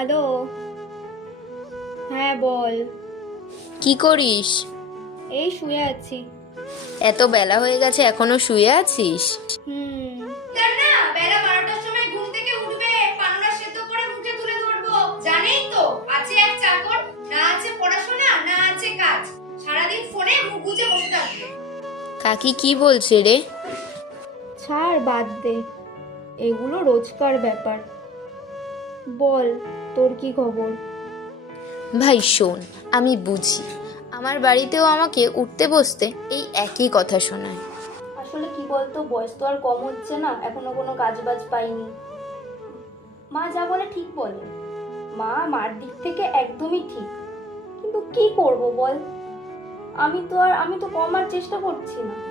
Hello. হ্যাঁ বল। কি করিস? এই শুয়ে আছি। এত বেলা হয়ে গেছে এখনো শুয়ে আছিস? হুম। না, বেলা 12টার সময় ঘুম থেকে উঠবে, পান্তা সেদ্ধ করে মুখে তুলে ধরবো। জানেই তো, আছে এক চাকর, না আছে পড়াশোনা, না আছে কাজ। সারাদিন ফোনে মুখ গুজে বসে থাকবে। কাকি কি বলছে রে? ছাড়, বাদ দে, এগুলো রোজকার ব্যাপার। বল, তোর কি খবর? ভাই শোন, আমি বুঝি, আমার বাড়িতেও আমাকে উঠতে বসতে এই একই কথা শোনায়। আসলে কি বলতো, বয়স তো আর কম হচ্ছে না, এখনো কোনো কাজ বাজ পাইনি। মা যা বলে ঠিক বলে। মার দিক থেকে একদমই ঠিক। কিন্তু কি করব বল, আমি তো কমার চেষ্টা করছি না।